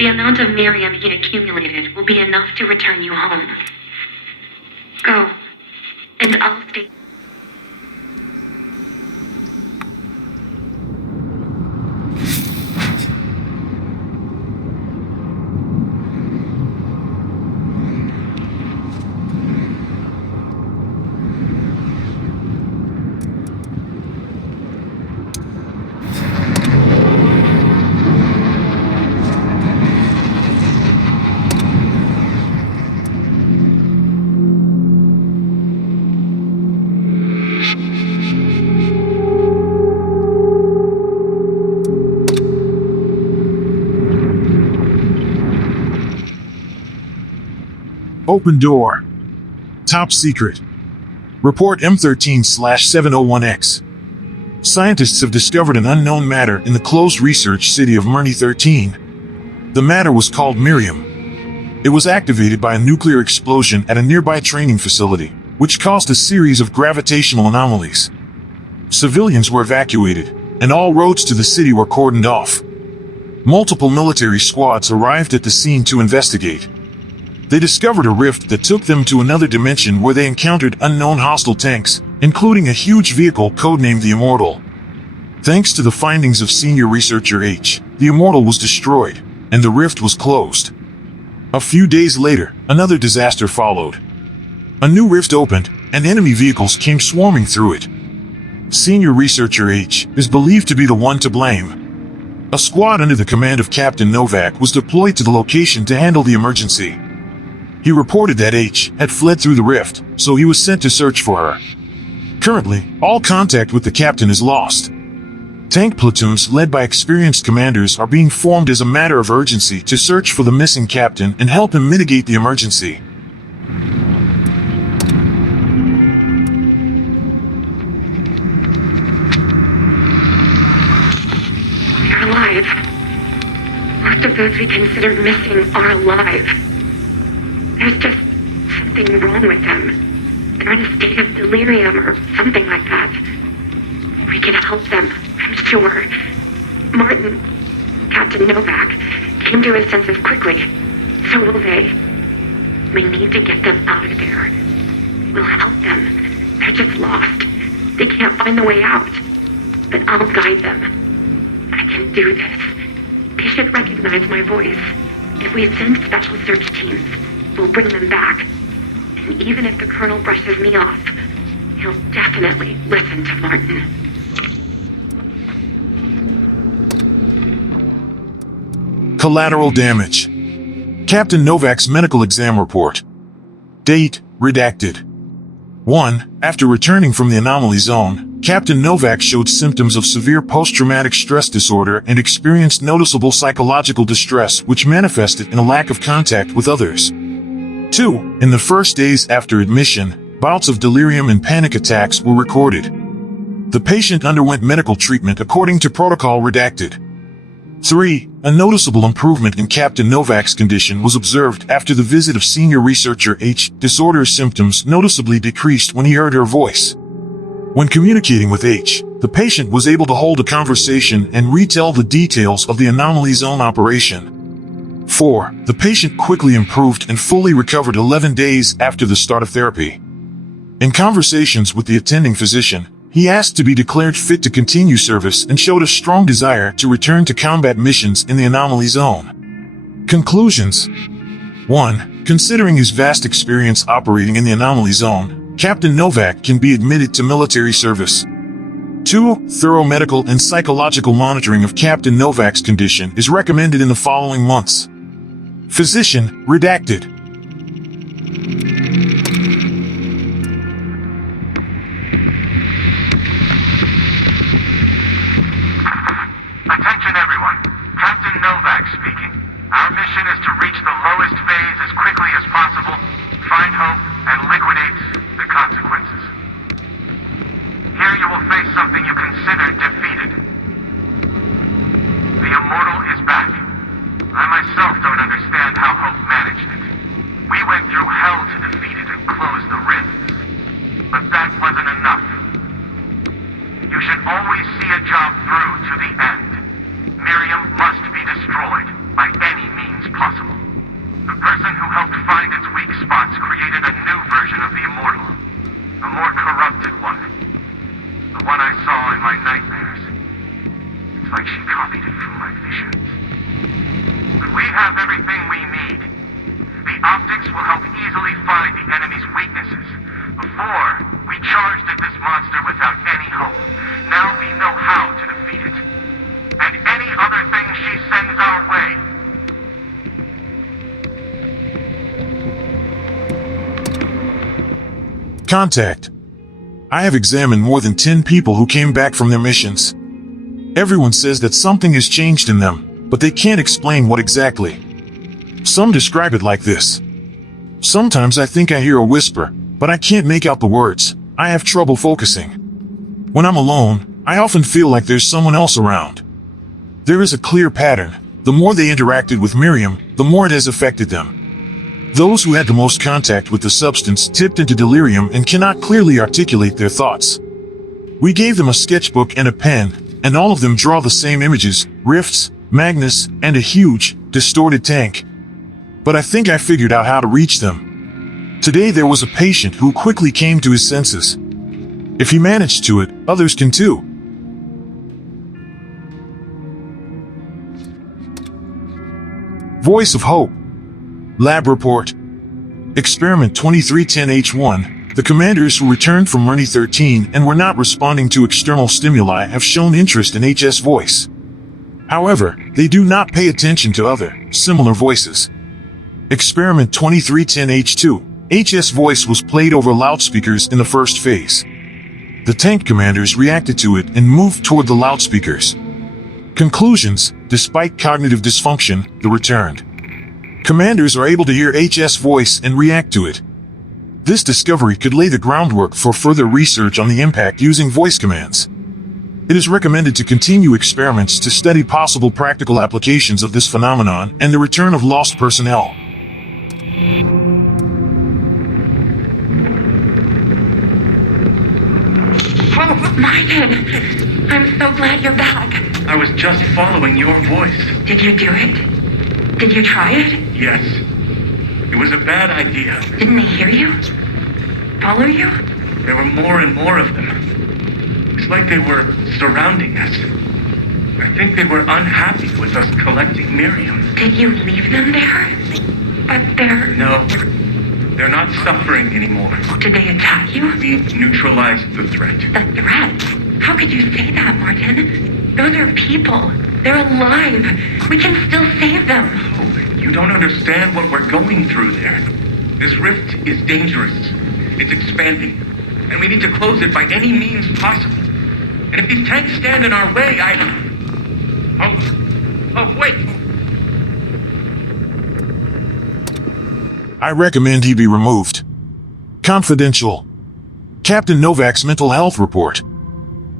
The amount of Mirium he accumulated will be enough to return you home. Go, and I'll stay. Open door. Top secret. Report M13/701X. Scientists have discovered an unknown matter in the closed research city of Mirny13. The matter was called Mirium. It was activated by a nuclear explosion at a nearby training facility, which caused a series of gravitational anomalies. Civilians were evacuated, and all roads to the city were cordoned off. Multiple military squads arrived at the scene to investigate. They discovered a rift that took them to another dimension where they encountered unknown hostile tanks, including a huge vehicle codenamed the Immortal. Thanks to the findings of Senior Researcher H, the Immortal was destroyed, and the rift was closed. A few days later, another disaster followed. A new rift opened, and enemy vehicles came swarming through it. Senior Researcher H is believed to be the one to blame. A squad under the command of Captain Novak was deployed to the location to handle the emergency. He reported that H had fled through the rift, so he was sent to search for her. Currently, all contact with the captain is lost. Tank platoons led by experienced commanders are being formed as a matter of urgency to search for the missing captain and help him mitigate the emergency. They're alive. Most of those we considered missing are alive. There's just something wrong with them. They're in a state of delirium or something like that. We can help them, I'm sure. Martin, Captain Novak, came to his senses quickly. So will they. We need to get them out of there. We'll help them. They're just lost. They can't find the way out. But I'll guide them. I can do this. They should recognize my voice. If we send special search teams, we'll bring them back. And even if the Colonel brushes me off, he'll definitely listen to Martin. Collateral damage. Captain Novak's medical exam report. Date, redacted. 1. After returning from the anomaly zone, Captain Novak showed symptoms of severe post-traumatic stress disorder and experienced noticeable psychological distress which manifested in a lack of contact with others. 2. In the first days after admission, bouts of delirium and panic attacks were recorded. The patient underwent medical treatment according to protocol redacted. 3. A noticeable improvement in Captain Novak's condition was observed after the visit of Senior Researcher H. Disorder symptoms noticeably decreased when he heard her voice. When communicating with H, the patient was able to hold a conversation and retell the details of the anomaly zone operation. 4. The patient quickly improved and fully recovered 11 days after the start of therapy. In conversations with the attending physician, he asked to be declared fit to continue service and showed a strong desire to return to combat missions in the anomaly zone. Conclusions. 1. Considering his vast experience operating in the anomaly zone, Captain Novak can be admitted to military service. 2. Thorough medical and psychological monitoring of Captain Novak's condition is recommended in the following months. Physician, redacted. Attention everyone, Captain Novak speaking. Our mission is to reach the lowest phase as quickly as possible, find hope, and liquidate the consequences. Here you will face something you consider defeated. The Immortal is back. I myself don't understand how Hope managed it. We went through hell to defeat it and close the rifts. But that wasn't enough. You should always see a job through to the end. Mirium must be destroyed by any means Contact. I have examined more than 10 people who came back from their missions. Everyone says that something has changed in them, but they can't explain what exactly. Some describe it like this. Sometimes I think I hear a whisper, but I can't make out the words. I have trouble focusing. When I'm alone, I often feel like there's someone else around. There is a clear pattern. The more they interacted with Mirium, the more it has affected them. Those who had the most contact with the substance tipped into delirium and cannot clearly articulate their thoughts. We gave them a sketchbook and a pen, and all of them draw the same images, rifts, Magnus, and a huge, distorted tank. But I think I figured out how to reach them. Today there was a patient who quickly came to his senses. If he managed to it, others can too. Voice of Hope. Lab report. Experiment 2310H1. The commanders who returned from Mirny13 and were not responding to external stimuli have shown interest in HS voice. However, they do not pay attention to other, similar voices. Experiment 2310H2. HS voice was played over loudspeakers in the first phase. The tank commanders reacted to it and moved toward the loudspeakers. Conclusions: despite cognitive dysfunction, the returned commanders are able to hear HS voice and react to it. This discovery could lay the groundwork for further research on the impact using voice commands. It is recommended to continue experiments to study possible practical applications of this phenomenon and the return of lost personnel. Oh, Martin! I'm so glad you're back. I was just following your voice. Did you do it? Did you try it? Yes. It was a bad idea. Didn't they hear you? Follow you? There were more and more of them. It's like they were surrounding us. I think they were unhappy with us collecting Mirium. Did you leave them there? But they're... No. They're not suffering anymore. Did they attack you? We neutralized the threat. The threat? How could you say that, Martin? Those are people. They're alive. We can still save them. Oh, you don't understand what we're going through there. This rift is dangerous. It's expanding. And we need to close it by any means possible. And if these tanks stand in our way, Oh, wait! I recommend he be removed. Confidential. Captain Novak's mental health report.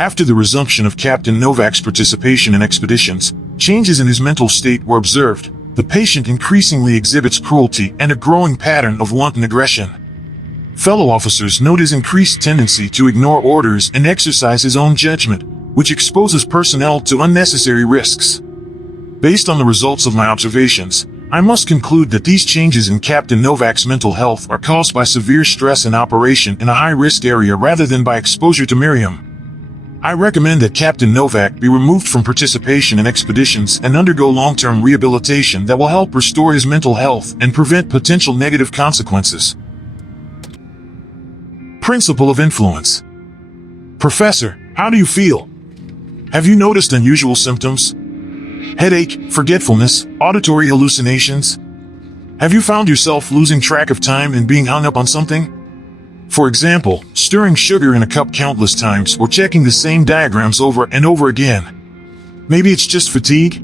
After the resumption of Captain Novak's participation in expeditions, changes in his mental state were observed. The patient increasingly exhibits cruelty and a growing pattern of wanton aggression. Fellow officers note his increased tendency to ignore orders and exercise his own judgment, which exposes personnel to unnecessary risks. Based on the results of my observations, I must conclude that these changes in Captain Novak's mental health are caused by severe stress in operation in a high-risk area rather than by exposure to Mirium. I recommend that Captain Novak be removed from participation in expeditions and undergo long-term rehabilitation that will help restore his mental health and prevent potential negative consequences. Principle of influence. Professor, how do you feel? Have you noticed unusual symptoms? Headache, forgetfulness, auditory hallucinations? Have you found yourself losing track of time and being hung up on something? For example, stirring sugar in a cup countless times or checking the same diagrams over and over again. Maybe it's just fatigue?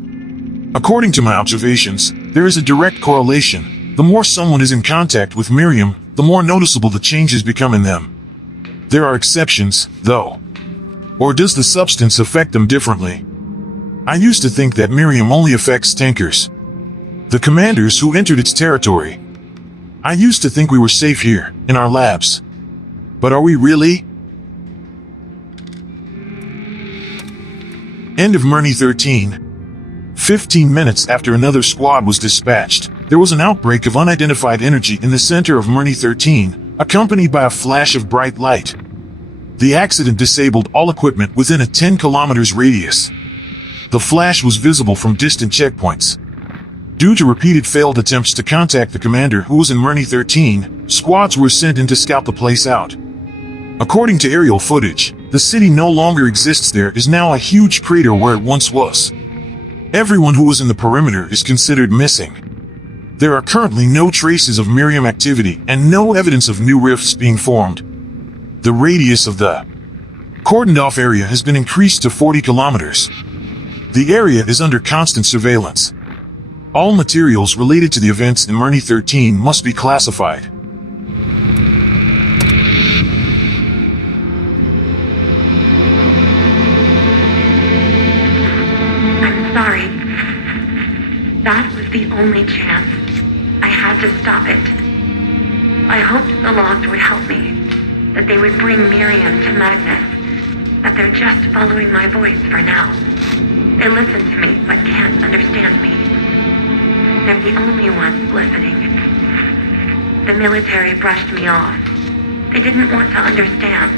According to my observations, there is a direct correlation. The more someone is in contact with Mirium, the more noticeable the changes become in them. There are exceptions, though. Or does the substance affect them differently? I used to think that Mirium only affects tankers, the commanders who entered its territory. I used to think we were safe here, in our labs. But are we really? End of Mirny13. 15 minutes after another squad was dispatched, there was an outbreak of unidentified energy in the center of Mirny13, accompanied by a flash of bright light. The accident disabled all equipment within a 10 kilometers radius. The flash was visible from distant checkpoints. Due to repeated failed attempts to contact the commander who was in Mirny13, squads were sent in to scout the place out. According to aerial footage, the city no longer exists. There is now a huge crater where it once was. Everyone who was in the perimeter is considered missing. There are currently no traces of Mirium activity and no evidence of new rifts being formed. The radius of the cordoned-off area has been increased to 40 kilometers. The area is under constant surveillance. All materials related to the events in Mirny13 must be classified. I'm sorry. That was the only chance. I had to stop it. I hoped the Lost would help me, that they would bring Mirium to Magnus, that they're just following my voice for now. They listen to me, but can't understand me. They're the only ones listening. The military brushed me off. They didn't want to understand.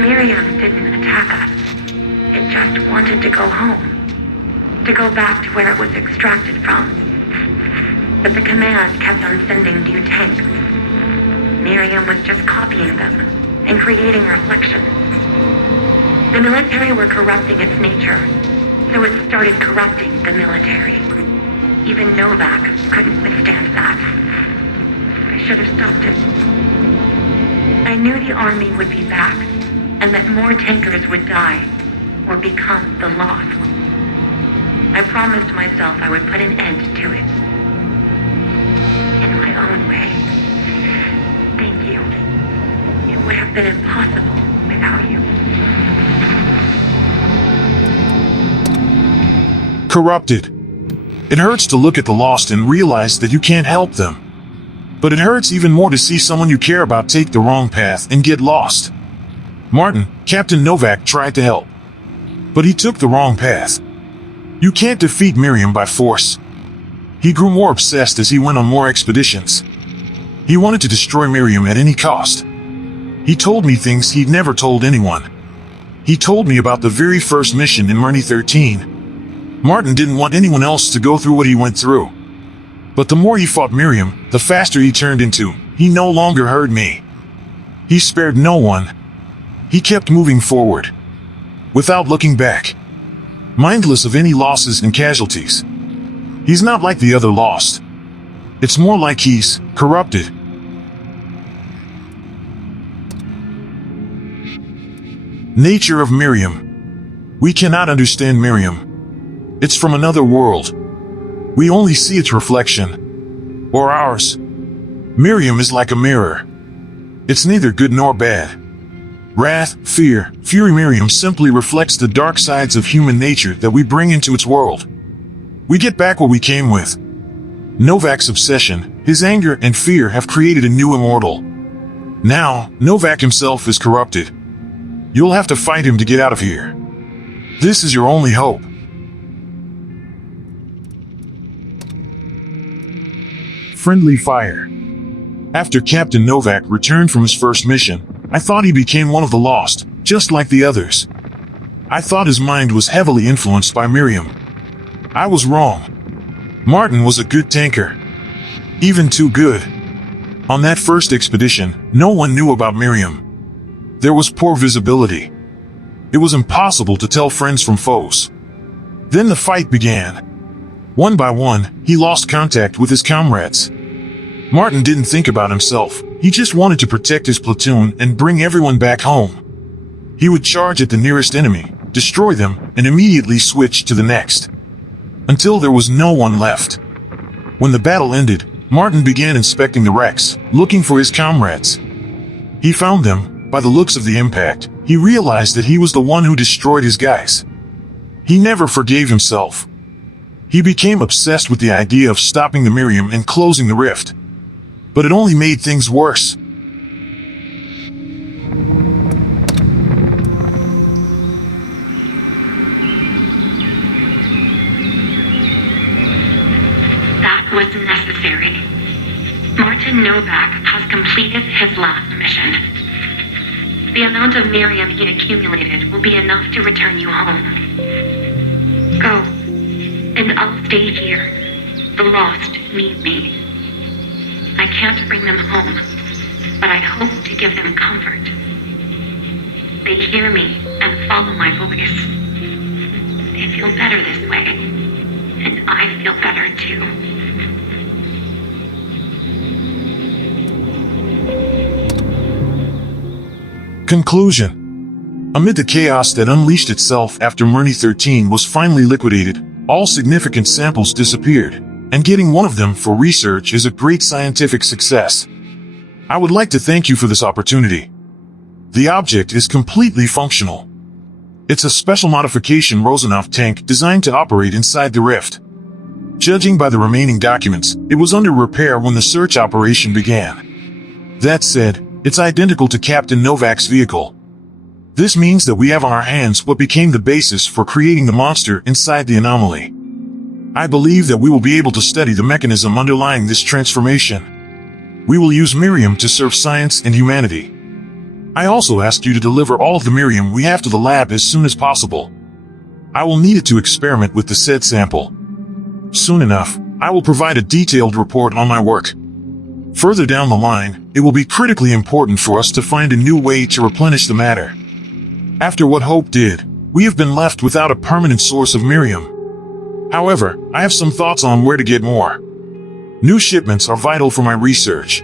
Mirium didn't attack us. It just wanted to go home. To go back to where it was extracted from. But the command kept on sending new tanks. Mirium was just copying them and creating reflections. The military were corrupting its nature, so it started corrupting the military. Even Novak couldn't withstand that. I should have stopped it. I knew the army would be back, and that more tankers would die, or become the Lost. I promised myself I would put an end to it. In my own way. Thank you. It would have been impossible without you. Corrupted. It hurts to look at the Lost and realize that you can't help them. But it hurts even more to see someone you care about take the wrong path and get lost. Martin, Captain Novak, tried to help. But he took the wrong path. You can't defeat Mirium by force. He grew more obsessed as he went on more expeditions. He wanted to destroy Mirium at any cost. He told me things he'd never told anyone. He told me about the very first mission in Mirny13. Martin didn't want anyone else to go through what he went through. But the more he fought Mirium, the faster he turned into. He no longer heard me. He spared no one. He kept moving forward, without looking back, mindless of any losses and casualties. He's not like the other Lost. It's more like he's corrupted. Nature of Mirium. We cannot understand Mirium. It's from another world. We only see its reflection, or ours. Mirium is like a mirror. It's neither good nor bad. Wrath, fear, fury. Mirium simply reflects the dark sides of human nature that we bring into its world. We get back what we came with. Novak's obsession, his anger and fear have created a new immortal. Now, Novak himself is corrupted. You'll have to fight him to get out of here. This is your only hope. Friendly fire. After Captain Novak returned from his first mission, I thought he became one of the Lost, just like the others. I thought his mind was heavily influenced by Mirium. I was wrong. Martin was a good tanker. Even too good. On that first expedition, no one knew about Mirium. There was poor visibility. It was impossible to tell friends from foes. Then the fight began. One by one, he lost contact with his comrades. Martin didn't think about himself. He just wanted to protect his platoon and bring everyone back home. He would charge at the nearest enemy, destroy them, and immediately switch to the next. Until there was no one left. When the battle ended, Martin began inspecting the wrecks, looking for his comrades. He found them. By the looks of the impact, he realized that he was the one who destroyed his guys. He never forgave himself. He became obsessed with the idea of stopping the Mirium and closing the rift. But it only made things worse. That was necessary. Martin Novak has completed his last mission. The amount of Mirium he accumulated will be enough to return you home. Go, and I'll stay here. The Lost need me. I can't bring them home, but I hope to give them comfort. They hear me and follow my voice. They feel better this way, and I feel better too. Conclusion. Amid the chaos that unleashed itself after Mirny13 was finally liquidated, all significant samples disappeared, and getting one of them for research is a great scientific success. I would like to thank you for this opportunity. The object is completely functional. It's a special modification Rosanov tank designed to operate inside the rift. Judging by the remaining documents, it was under repair when the search operation began. That said, it's identical to Captain Novak's vehicle. This means that we have on our hands what became the basis for creating the monster inside the anomaly. I believe that we will be able to study the mechanism underlying this transformation. We will use Mirium to serve science and humanity. I also ask you to deliver all of the Mirium we have to the lab as soon as possible. I will need it to experiment with the said sample. Soon enough, I will provide a detailed report on my work. Further down the line, it will be critically important for us to find a new way to replenish the matter. After what Hope did, we have been left without a permanent source of Mirium. However, I have some thoughts on where to get more. New shipments are vital for my research.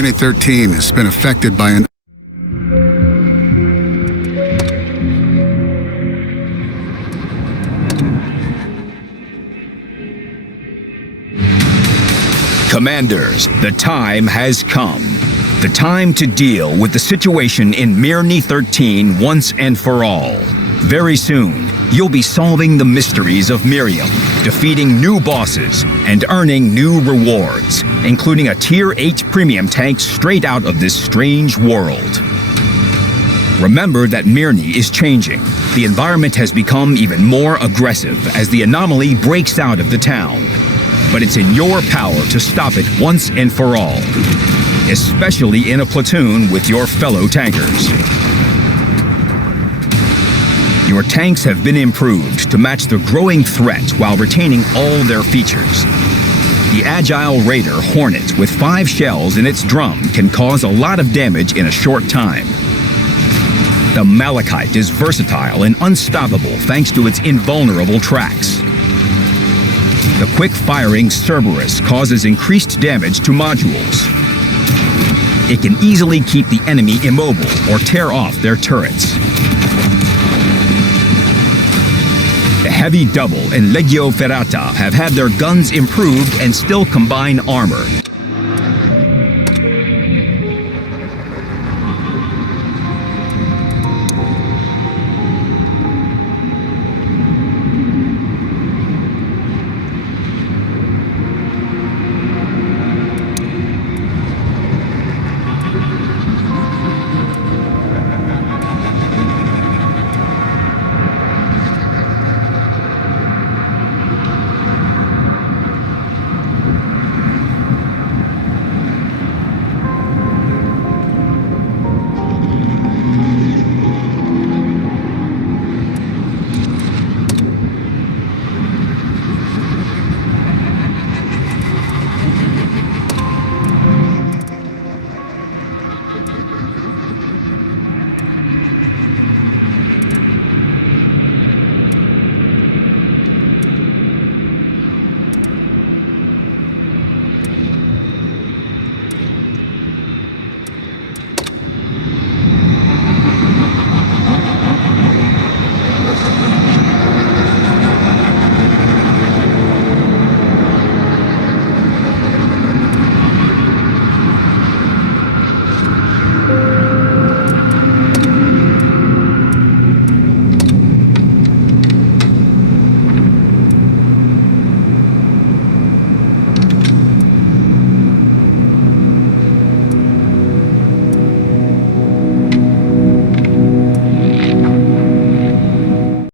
Mirny13 has been affected by an Commanders, the time has come. The time to deal with the situation in Mirny13 once and for all. Very soon, you'll be solving the mysteries of Mirium, defeating new bosses, and earning new rewards, including a Tier 8 premium tank straight out of this strange world. Remember that Mirny is changing. The environment has become even more aggressive as the anomaly breaks out of the town. But it's in your power to stop it once and for all, especially in a platoon with your fellow tankers. Your tanks have been improved to match the growing threat while retaining all their features. The agile raider Hornet with 5 shells in its drum can cause a lot of damage in a short time. The Malachite is versatile and unstoppable thanks to its invulnerable tracks. The quick-firing Cerberus causes increased damage to modules. It can easily keep the enemy immobile or tear off their turrets. The Heavy Double and Legio Ferrata have had their guns improved and still combine armor.